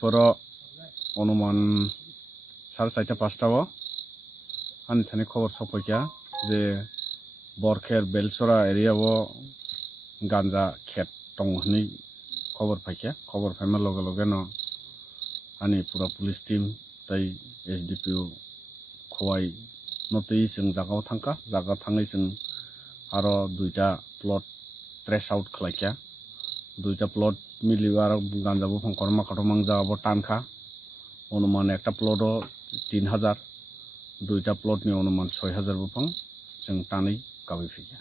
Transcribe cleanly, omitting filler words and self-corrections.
poro অনুমান 4:30-5টাও ani thani khobor sopaikya je borkher belchora area o ganja khet tonghni khobor paikya khobor paima loge loge no ani pura police team tai SDPO khowai notei sing jagao thangka jaga thangai sing aro duita plot trace out khlaikya duita plot miliwar ganja bu phangkorma katomang jaga bo tankha অনুমান একটা plot 3000 দুইটা plot নি অনুমান 6000 বফাং जों টাनै गाबै फैया